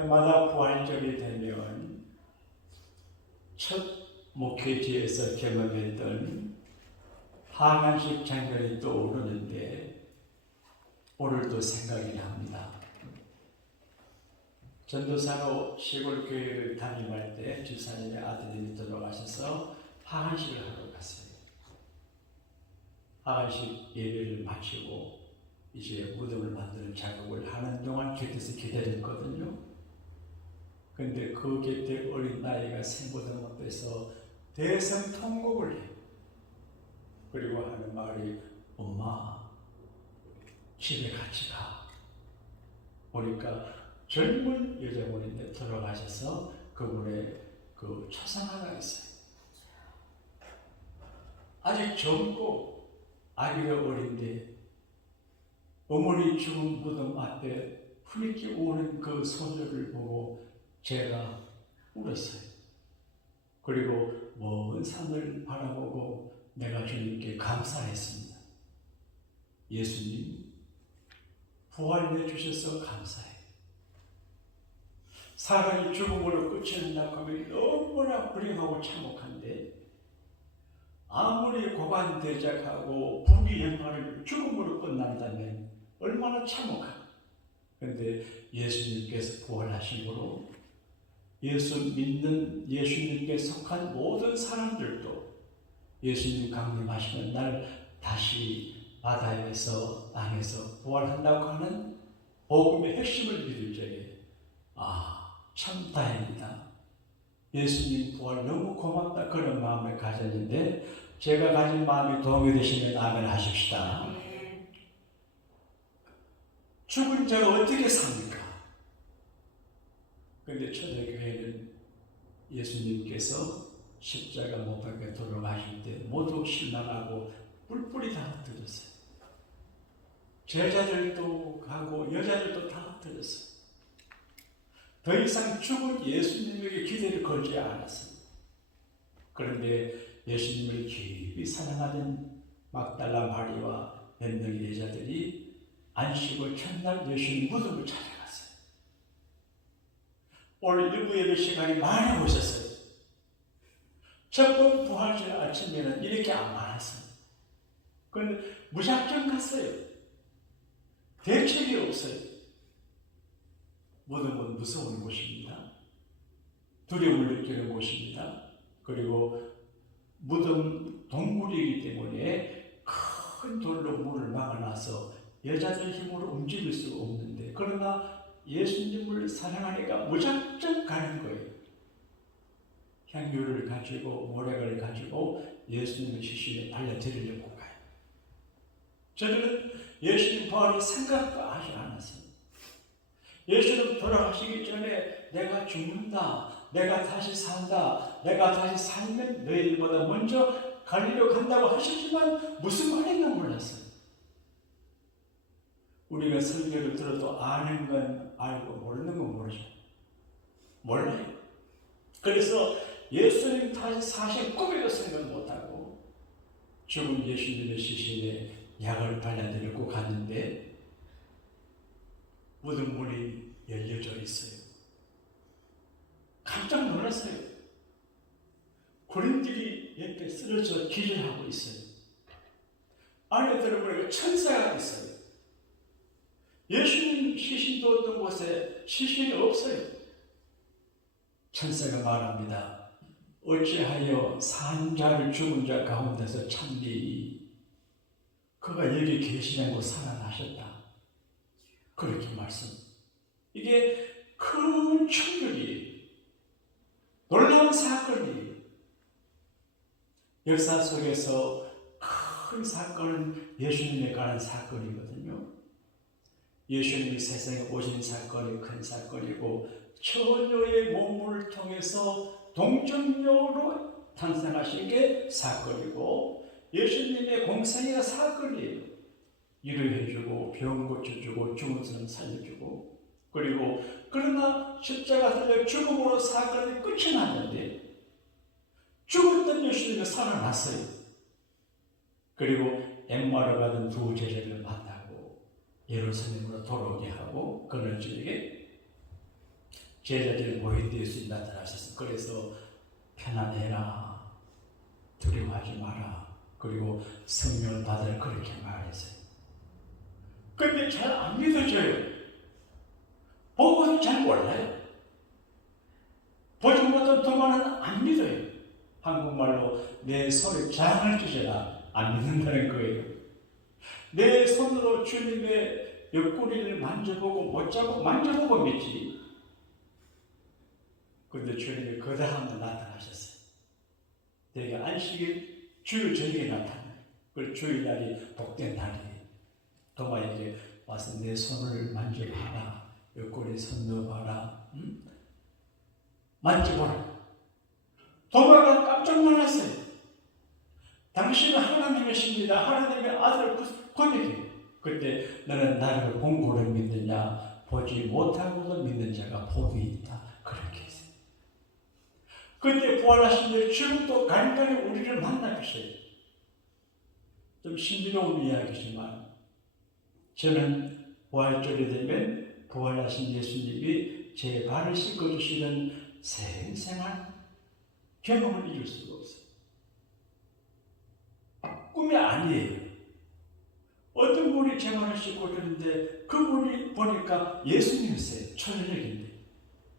해마다 부활절이 되면 첫 목회지에서 경험했던 하나씩 장면이 떠오르는데 오늘도 생각이 납니다. 전도사로 시골 교회를 담임할 때 집사님의 아드님이 돌아가셔서 하한식을 하러 갔어요. 하한식 예배를 마치고 이제 무덤을 만드는 작업을 하는 동안 곁에서 기다렸거든요. 근데 그 곁에 어린 나이가 생무덤 앞에서 대성통곡을 해요. 그리고 하는 말이 엄마 집에 같이 가. 보니까 젊은 여자분인데 돌아가셔서 그분의 그 초상 하나 있어요. 아직 젊고 아기가 어린데 어머니 죽은 무덤 앞에 흐릿게 우는 그 소녀를 보고 제가 울었어요. 그리고 먼 산을 바라보고 내가 주님께 감사했습니다. 예수님 부활해 주셔서 감사해. 사람이 죽음으로 끝이 난다고 하면 너무나 불행하고 참혹한데 아무리 고관대작하고 부귀영화를 죽음으로 끝난다면 얼마나 참혹한가. 그런데 예수님께서 부활하심으로 예수 믿는 예수님께 속한 모든 사람들도 예수님 강림하시는 날 다시 바다에서 땅에서 부활한다고 하는 복음의 핵심을 믿을 적에 참 다행이다. 예수님 부활 너무 고맙다. 그런 마음을 가졌는데 제가 가진 마음이 도움이 되시면 아멘 하십시다. 죽은 자가 어떻게 삽니까? 그런데 초대교회는 예수님께서 십자가 못 박혀 돌아가실 때 모두 실망하고 뿔뿔이 다 흩어졌어요. 제자들도 가고 여자들도 다 흩어졌어요. 더 이상 죽은 예수님에게 기대를 걸지 않았습니다. 그런데 예수님을 깊이 사랑하는 막달라 마리와 몇 명의 여자들이 안식을 첫날 예수님 무덤을 찾아갔어요. 오늘 일부 예배 시간이 많이 오셨어요. 첫 번 부활절 아침에는 이렇게 안 많았습니다. 그런데 무작정 갔어요. 대책이 없어요. 무덤은 무서운 곳입니다. 두려움을 느끼는 곳입니다. 그리고 무덤 동굴이기 때문에 큰 돌로 문을 막아놔서 여자들 힘으로 움직일 수 없는데 그러나 예수님을 사랑하니까 무작정 가는 거예요. 향유를 가지고 모략을 가지고 예수님의 시신에 발라드리려고 가요. 저들은 예수님 부활을 생각도 하지 않았습니다. 예수님 돌아가시기 전에 내가 죽는다, 내가 다시 산다, 내가 다시 살면 너희들보다 먼저 갈리로 간다고 하셨지만 무슨 말인가 몰랐어요. 우리가 설교를 들어도 아는 건 알고 모르는 건 모르죠. 몰라요. 그래서 예수님 다시 사실 꿈에도 생각 못하고 죽은 예수님의 시신에 약을 발라드리고 갔는데 무덤 문이 열려져 있어요. 깜짝 놀랐어요. 군인들이 옆에 쓰러져 기절하고 있어요. 안에 들어보니까 천사가 있어요. 예수님 시신도 없던 곳에 시신이 없어요. 천사가 말합니다. 어찌하여 산 자를 죽은 자 가운데서 참니 그가 여기 계시냐고 살아나셨다. 그렇게 말씀. 이게 큰 충격이에요. 놀라운 사건이에요. 역사 속에서 큰 사건은 예수님에 관한 사건이거든요. 예수님이 세상에 오신 사건이 큰 사건이고 처녀의 몸을 통해서 동정녀로 탄생하신 게 사건이고 예수님의 공생애가 사건이에요. 일을 해주고 병 고쳐주고 죽은 사람 살려주고 그리고 그러나 십자가 달려 죽음으로 사건이 끝이 났는데 죽었던 예수님이 살아났어요. 그리고 엠마오로 가던 두 제자를 만나고 예루살렘으로 돌아오게 하고 그날 저녁에 제자들이 모일 때 예수님이 나타나셨어요. 그래서 편안해라, 두려워하지 마라, 그리고 성령을 받으라, 그렇게 말했어요. 근데 잘 안 믿어져요. 보고는 잘 몰라요. 보지 못한 도마는 안 믿어요. 한국말로 내 손에 장을 찢어라, 안 믿는다는 거예요. 내 손으로 주님의 옆구리를 만져보고 못 잡고 만져보고 믿지. 근데 주님이 거다함을 나타나셨어요. 내가 안식일 주일 저녁에 나타나요. 그 주일날이 복된 날이에요. 도마에게 와서 내 손을 만져봐라, 옆구리 손 넣어봐라, 만져보라. 도마가 깜짝 놀랐어요. 당신은 하나님의 신이다, 하나님의 아들을 고백해. 그때 너는 나를 본고를 믿느냐, 보지 못하고도 믿는 자가 복이 있다, 그렇게 했어요. 그때 부활하신 일 지금도 간간히 우리를 만나주세요. 좀 신비로운 이야기지만 저는 부활절이 되면 부활하신 예수님이 제 발을 씻어주시는 생생한 경험을 잊을 수가 없어요. 꿈이 아니에요. 어떤 분이 제 발을 씻어주는데 그분이 보니까 예수님이세요. 초저녁인데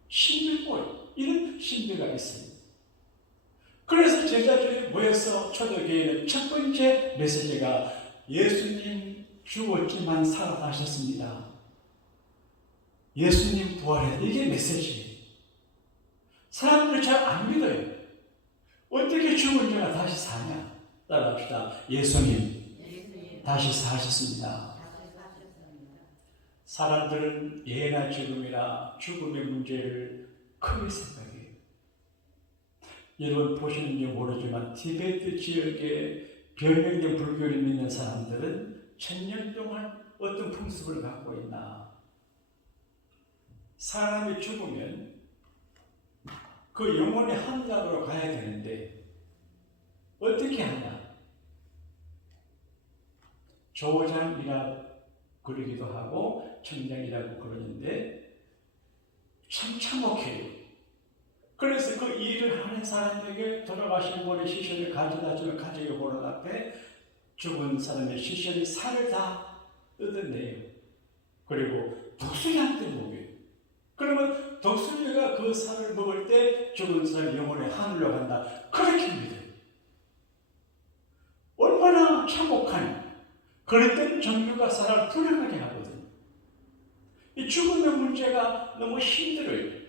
신비로워요. 이런 신비가 있어요. 그래서 제자들이 모여서 초대교회는 첫 번째 메시지가 예수님 죽었지만 살아나셨습니다. 예수님 부활했다. 이게 메시지예요. 사람들이 잘 안 믿어요. 어떻게 죽은 자가 다시 사냐? 따라합시다. 예수님 다시 사셨습니다. 사람들은 예나 지금이나 죽음의 문제를 크게 생각해요. 여러분 보시는지 모르지만 티베트 지역에 변명된 불교를 믿는 사람들은 천년 동안 어떤 풍습을 갖고 있나? 사람이 죽으면 그 영혼이 하늘나라로 가야 되는데 어떻게 하냐? 조장이라 그러기도 하고 청장이라고 그러는데 참 참혹해요. 그래서 그 일을 하는 사람에게 돌아가신 분의 시신을 가져다 주면 가족이 보는 앞에 죽은 사람의 시신이 살을 다 뜯어내요. 그리고 독수리한테 먹여요. 그러면 독수리가 그 살을 먹을 때 죽은 사람 영혼이 하늘로 간다. 그렇게 믿어요. 얼마나 참혹한 그랬던 종교가 사람을 불행하게 하거든요. 이 죽음의 문제가 너무 힘들어요.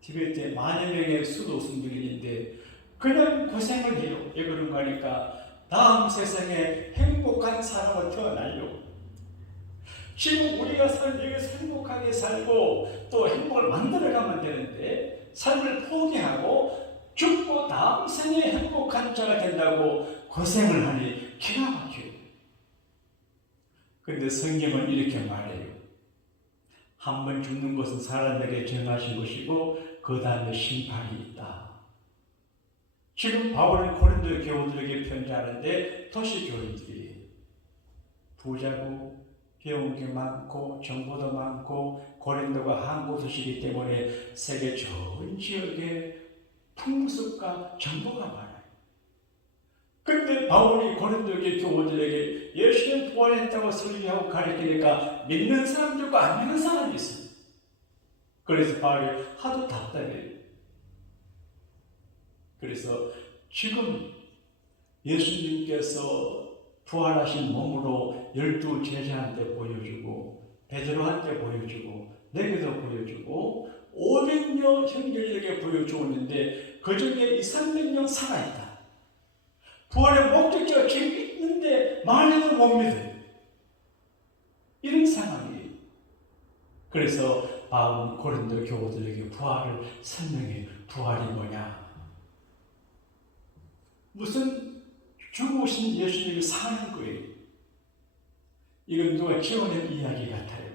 티베트에 만여 명의 수도승들인데 그냥 고생을 해요. 왜 그런가 하니까 다음 세상에 행복한 사람을 태어나려고. 지금 우리가 여기서 행복하게 살고 또 행복을 만들어가면 되는데 삶을 포기하고 죽고 다음 생에 행복한 자가 된다고 고생을 하니 기가 막혀요. 그런데 성경은 이렇게 말해요. 한 번 죽는 것은 사람에게 정하신 것이고 그 다음에 심판이 있다. 지금 바울은 고린도 교우들에게 편지하는데 도시교인들이 부자고 배운 게 많고 정보도 많고 고린도가 항구 도시이기 때문에 세계 전 지역에 풍습과 정보가 많아요. 그런데 바울이 고린도 교우들에게 예수님 부활했다고 설교하고 가르치니까 믿는 사람들과 안 믿는 사람이 있어요. 그래서 바울이 하도 답답해요. 그래서 지금 예수님께서 부활하신 몸으로 12 제자한테 보여주고 베드로한테 보여주고 내게도 보여주고 500명 형제들에게 보여주었는데 그 중에 200~300명 살아있다. 부활의 목적지가 지금 있는데 말해도 못 믿어요. 이런 상황이에요. 그래서 바울은 고린도 교우들에게 부활을 설명해. 부활이 뭐냐? 무슨 죽으신 예수님이 사는 거예요. 이건 누가 지어낸 이야기 같아요.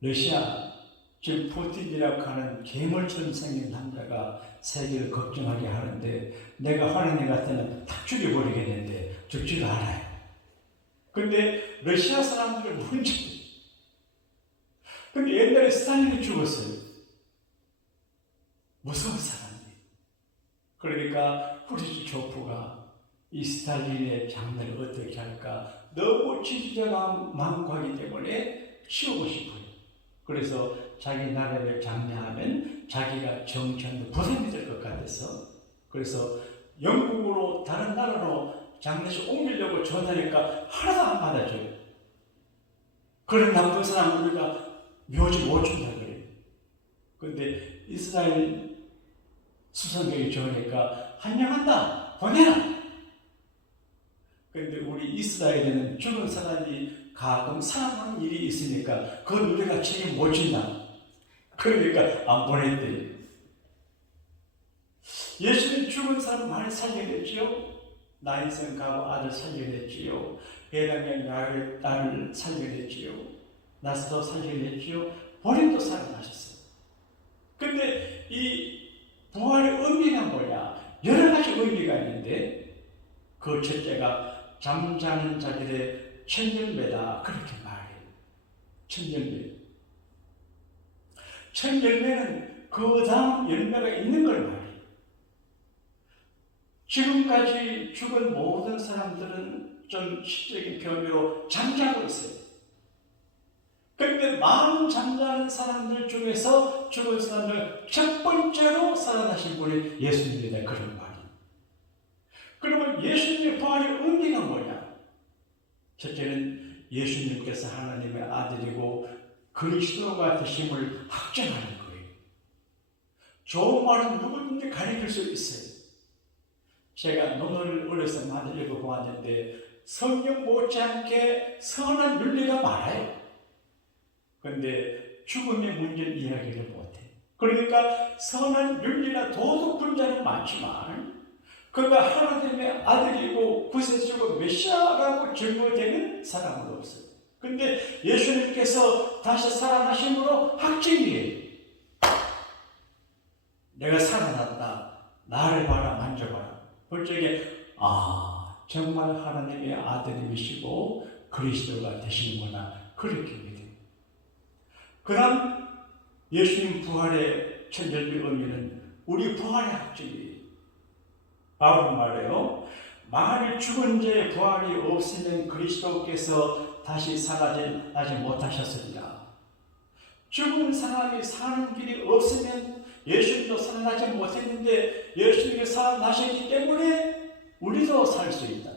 러시아 지금 푸틴이라고 하는 괴물처럼 생긴 남자가 세계를 걱정하게 하는데 내가 하나님 같으면 다 죽여버리겠는데 죽지도 않아요. 근데 러시아 사람들은 문제. 근데 옛날에 스탈린이 죽었어요. 무서운 사람이. 그러니까 후르츠 조프가 이 스탈린의 장례를 어떻게 할까 너무 지지자가 많고 때문에 치우고 싶어요. 그래서 자기 나라를 장례하면 자기가 정치하는 부담이 될 것 같아서, 그래서 영국으로 다른 나라로 장례식 옮기려고 전화하니까 하나도 안 받아줘요. 그런 나쁜 사람 우리가 묘지 못 준다 그래요. 근데 이스라엘 수상경이 저으니까 환영한다, 보내라. 근데 우리 이스라엘에는 죽은 사람이 가끔 사랑하는 일이 있으니까 그건 우리가 책임 못 진다. 그러니까 안 보냈대요. 예수는 죽은 사람 많이 살려냈지요. 나인성 가고 아들 살려냈지요. 배당면 야를 딸을 살려냈지요. 나스도 살려냈지요. 본인도 살아나셨어요. 근데 이 부활의 의미가 뭐냐? 여러 가지 의미가 있는데 그 첫째가 잠자는 자들의 천열매다 그렇게 말해요. 천열매. 천열매는 그 다음 열매가 있는 걸 말해요. 지금까지 죽은 모든 사람들은 좀 시적인 표현으로 잠자고 있어요. 그런데 많은 잠자는 사람들 중에서 죽은 사람들 첫 번째로 살아나신 분이 예수님이다. 그런 말이에요. 그러면 예수님의 부활의 의미가 뭐냐? 첫째는 예수님께서 하나님의 아들이고 그리스도가 되심을 확증하는 거예요. 좋은 말은 누구든지 가리킬 수 있어요. 제가 논어를 어려서 많이 읽어보았는데 성경 못지않게 선한 윤리가 많아요. 그런데 죽음의 문제는 이야기를 못해. 그러니까 선한 윤리나 도덕 분자는 많지만 그가 하나님의 아들이고 구세주고 메시아라고 증거되는 사람은 없어요. 근데 예수님께서 다시 살아나심으로 확증이에요. 내가 살아났다. 나를 봐라, 만져봐라. 그쪽에 정말 하나님의 아들이시고 그리스도가 되시는구나. 그렇게 믿어요. 그 다음 예수님 부활의 천절의 의미는 우리 부활의 확증이에요. 바울은 말해요. 만일 죽은 자의 부활이 없으면 그리스도께서 다시 살아나지 못하셨으리라. 죽은 사람이 사는 길이 없으면 예수님도 살아나지 못했는데 예수님이 살아나셨기 때문에 우리도 살 수 있다.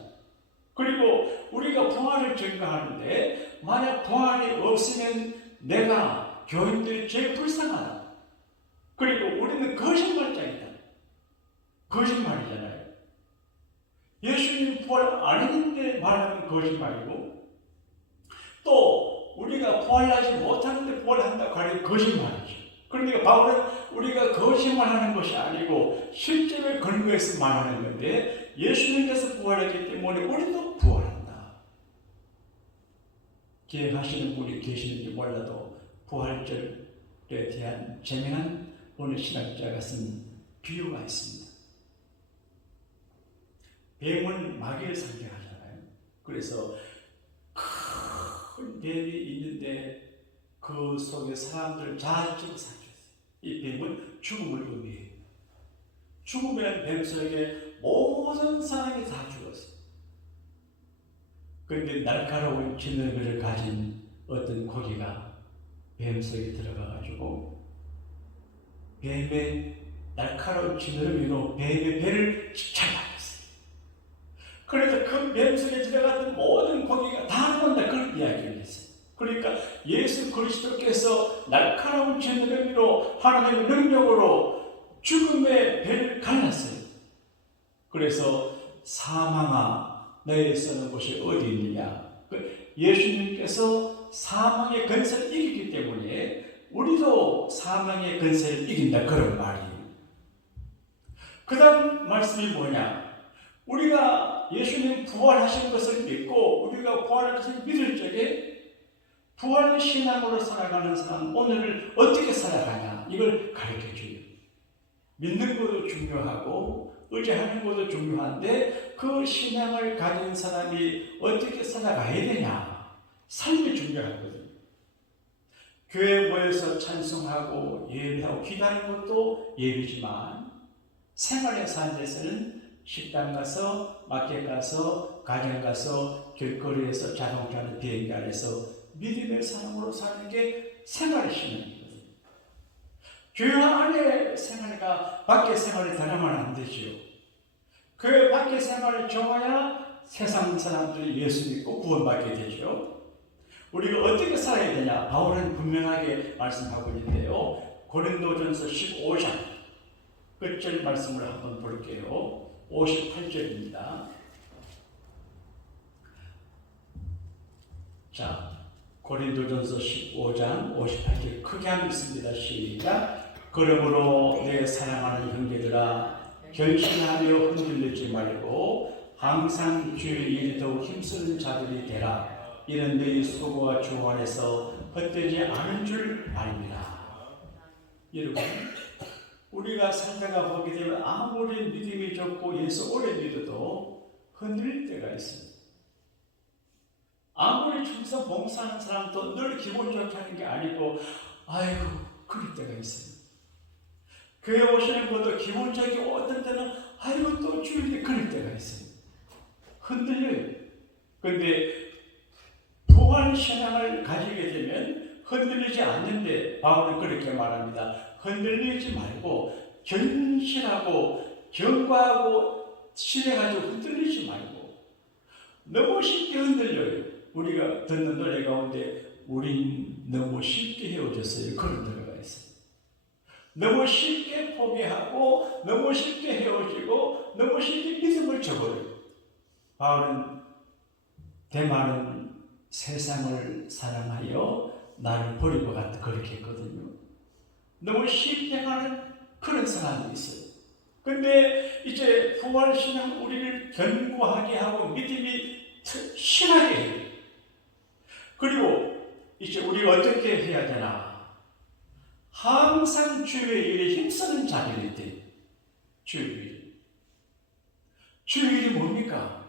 그리고 우리가 부활을 증거하는데 만약 부활이 없으면 내가 교인들이 제일 불쌍하다. 그리고 우리는 거짓말장이다. 거짓말이잖아요. 예수님 부활 안 했는데 말하는 거짓말이고 또 우리가 부활하지 못하는데 부활한다고 하는 거짓말이죠. 그러니까 바울은 우리가 거짓말하는 것이 아니고 실제를 근거해서 말하는 건데 예수님께서 부활했기 때문에 우리도 부활한다. 기억하시는 분이 계시는지 몰라도 부활절에 대한 재미난 어느 신학자가 쓴 비유가 있습니다. 뱀은 마귀를 상징하잖아요. 그래서 큰 뱀이 있는데 그 속에 사람들 자치를 상징했어요. 이 뱀은 죽음을 의미해요. 죽으면 뱀 속에 모든 사람이 다 죽었어요. 그런데 날카로운 지느러미를 가진 어떤 고기가 뱀 속에 들어가가지고 뱀의 날카로운 지느러미로 뱀의 배를 잡아냈어요. 그래서 그 뱀 속에 들어갔던 모든 고기가 다 죽는다. 그런 이야기를 했어요. 그러니까 예수 그리스도께서 날카로운 지느러미로 하나님의 능력으로 죽음의 배를 갈랐어요. 그래서 사망아 너의 서는 곳이 어디 있느냐. 예수님께서 사망의 근세를 이기기 때문에 우리도 사망의 근세를 이긴다. 그런 말이에요. 그 다음 말씀이 뭐냐. 우리가 예수님 부활하신 것을 믿고 우리가 부활하신 것을 믿을 적에 부활의 신앙으로 살아가는 사람 오늘을 어떻게 살아가냐 이걸 가르쳐줘요. 믿는 것도 중요하고 의지하는 것도 중요한데 그 신앙을 가진 사람이 어떻게 살아가야 되냐 삶이 중요하거든요. 교회에 모여서 찬송하고 예배하고 기도하는 것도 예배지만 생활의 삶에서는 식당 가서, 마켓 가서, 가정 가서, 길거리에서, 자동차 안에, 비행기 안에서 믿음의 사람으로 사는 게 생활의 신앙이거든요. 교회 안에 생활과 밖의 생활을 다르면 안 되지요. 교회 밖의 생활을 좋아야 세상 사람들이 예수 믿고 구원받게 되죠. 우리가 어떻게 살아야 되냐? 바울은 분명하게 말씀하고 있는데요. 고린도전서 15장 끝절 말씀을 한번 볼게요. 58절입니다. 자, 고린도전서 15장 58절 크게 하고 있습니다. 시작. 그러므로 내 사랑하는 형제들아, 결심하며 흔들리지 말고 항상 주의 일에 더욱 힘쓰는 자들이 되라. 이는 너희 수고와 주 안에서 헛되지 않은 줄 압니다. 여러분, 우리가 살다가 보게 되면 아무리 믿음이 좋고 예수 오래 믿어도 흔들릴 때가 있습니다. 아무리 충성 봉사하는 사람도 늘 기분 좋게 하는 게 아니고 아이고 그럴 때가 있습니다. 교회 오시는 것도 기분 좋게 어떤 때는 아이고 또 주일에 그럴 때가 있습니다. 흔들려요. 그런데 부활신앙을 가지게 되면 흔들리지 않는데 바울은 그렇게 말합니다. 흔들리지 말고 견실하고 견고하고 신뢰가지고 흔들리지 말고 너무 쉽게 흔들려요. 우리가 듣는 노래 가운데 우린 너무 쉽게 헤어졌어요. 그런 노래가 있어요. 너무 쉽게 포기하고 너무 쉽게 헤어지고 너무 쉽게 믿음을 저버려요. 바울은 대만은 세상을 사랑하여 나를 버리고 갔다 그렇게 했거든요. 너무 쉽게 가는 그런 사람이 있어요. 근데 이제 부활신앙 우리를 견고하게 하고 믿음이 신하게 해요. 그리고 이제 우리가 어떻게 해야 되나? 항상 주의 일에 힘쓰는 자들일 때 주의 일. 주의 일이 뭡니까?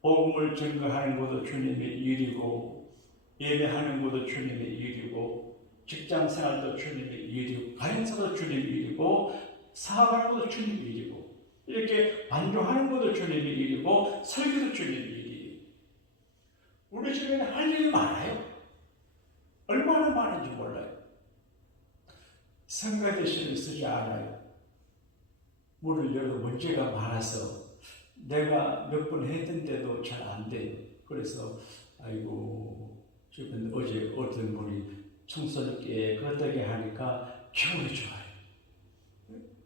복음을 증거하는 것도 주님의 일이고 예배하는 것도 주님의 일이고 직장생활도 주님의 일이고 가정사도 주님의 일이고 사업하는 것도 주님의 일이고 이렇게 반주하는 것도 주님의 일이고 설교도 주님의 일이에요. 우리 주변에 할 일이 많아요. 얼마나 많은지 몰라요. 성가대신을 쓰지 않아요. 문을 열어 문제가 많아서 내가 몇 번 했는데도 잘 안 돼요. 그래서 아이고 지금 어제 어떤 분이 청소년께 그렇다게 하니까 기분이 좋아요.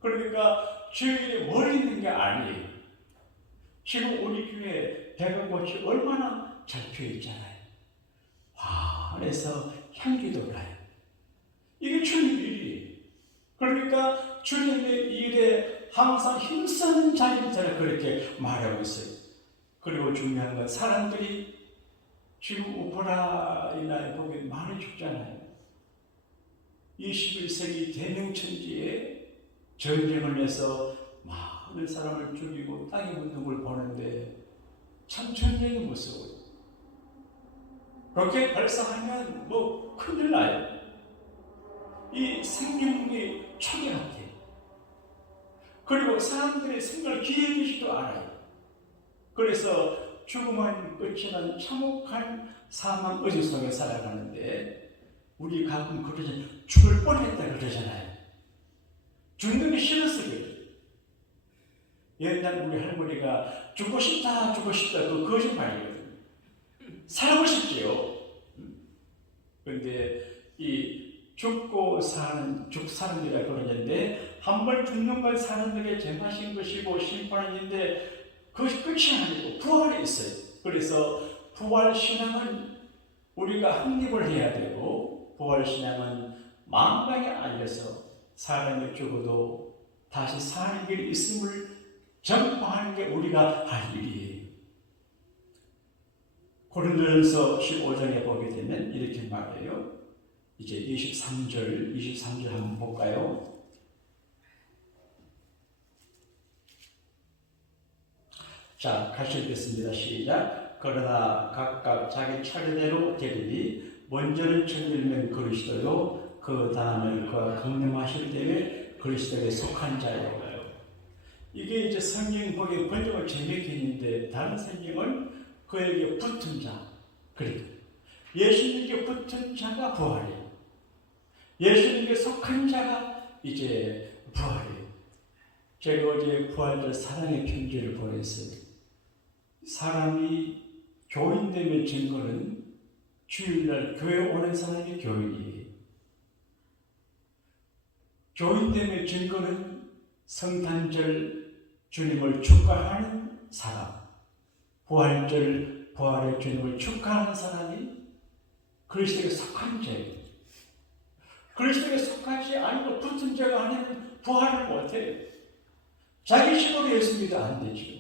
그러니까 주일에 머리 있는 게 아니에요. 지금 우리 교회 백은꽃이 얼마나 잘 피어 있잖아요. 안에서 향기도 나요. 이게 주님 일이에요. 그러니까 주님의 일에 항상 힘쓰는 자들처럼 그렇게 말하고 있어요. 그리고 중요한 건 사람들이 지금 우크라이나에 보면 많이 죽잖아요. 21세기 대명천지에 전쟁을 해서 많은 사람을 죽이고 땅에 묻는 걸 보는데 참 전쟁이 무서워요. 그렇게 발사하면 뭐 큰일 나요. 이 생명이 초기화돼요. 그리고 사람들의 생각을 기회하지도 않아요. 그래서 죽음은 끝이 난 참혹한 사망 의식 속에 살아가는데 우리 가끔 그러잖아요. 죽을 뻔했다 그러잖아요. 죽는 게 싫어서 그래요. 옛날 우리 할머니가 죽고 싶다 그 거짓말이거든요. 살고 싶지요. 그런데 이 죽고 사는 죽사는이라 그러는데 한 번 죽는 걸 사는 것에 제맛인 것이고 심판인데 그것이 끝이 아니고 부활이 있어요. 그래서 부활신앙은 우리가 확립을 해야 되고 부활신앙은 만방에 알려서 사람이 죽어도 다시 사는 길이 있음을 전파하는 게 우리가 할 일이에요. 고린도전서 15장에 보게 되면 이렇게 말해요. 이제 23절 한번 볼까요? 자, 같이 읽겠습니다. 시작. 그러나 각각 자기 차례대로 되리니 먼저는 천일면 그리스도요 그 다음에 그가 강림하실 때에 그리스도에 속한 자요. 이게 이제 성경 보기 번역을 재미있게 했는데 다른 성경은 그에게 붙은 자. 그래. 예수님께 붙은 자가 부활이에요. 예수님께 속한 자가 이제 부활이에요. 제가 어제 부활절 사랑의 편지를 보냈어요. 사람이 교인됨의 증거는 주일날 교회 오는 사람이 교인이에요. 교인됨의 증거는 성탄절 주님을 축하하는 사람, 부활절 부활의 주님을 축하하는 사람이 그리스도에 속한 자예요. 그리스도에 속하지 않고 붙은 자가 아니면 부활을 못해요. 자기 힘으로 예수 믿어 안 되죠.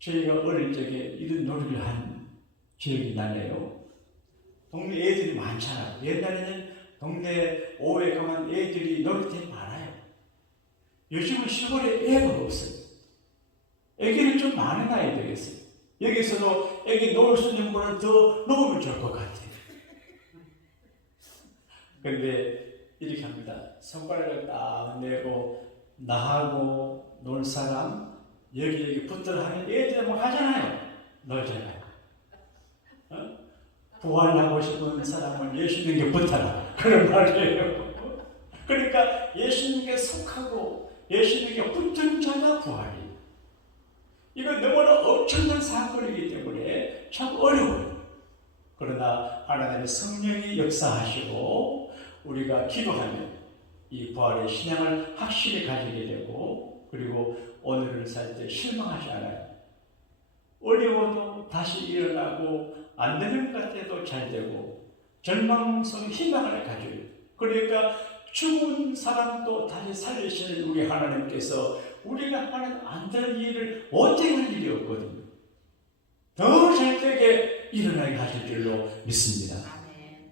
저희가 어릴 적에 이런 놀이를 한 기억이 나네요. 동네 애들이 많잖아요. 옛날에는 동네 오후에 가면 애들이 놀이터에 많아요. 요즘은 시골에 애가 없어요. 애기를 좀 많이 낳아야 되겠어요. 여기서도 애기 놀 수 있는 분은 더 놓으면 좋을 것 같아요. 그런데 이렇게 합니다. 손가락을 딱 내고 나하고 놀 사람 여기 붙들어 하면 애들이 뭐 하잖아요. 놀잖아요. 부활하고 싶은 사람은 예수님께 붙어라. 그런 말이에요. 그러니까 예수님께 속하고 예수님께 붙은 자가 부활이에요. 이건 너무나 엄청난 사건이기 때문에 참 어려워요. 그러나 하나님의 성령이 역사하시고 우리가 기도하면 이 부활의 신앙을 확실히 가지게 되고 그리고 오늘을 살 때 실망하지 않아요. 어려워도 다시 일어나고 안 되는 것 같아도 잘 되고 절망성 희망을 가져요. 그러니까 죽은 사람도 다시 살리시는 우리 하나님께서 우리가 하는 안 되는 일을 어떻게 할 일이 없거든요. 더 잘되게 일어나게 하실 줄로 믿습니다.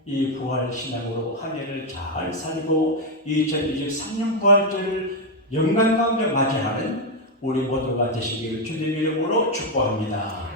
이 부활신앙으로 한 해를 잘 살고 2023년 부활절을 영광 가운데 맞이하는 우리 모두가 되시기를 주님 이름으로 축복합니다.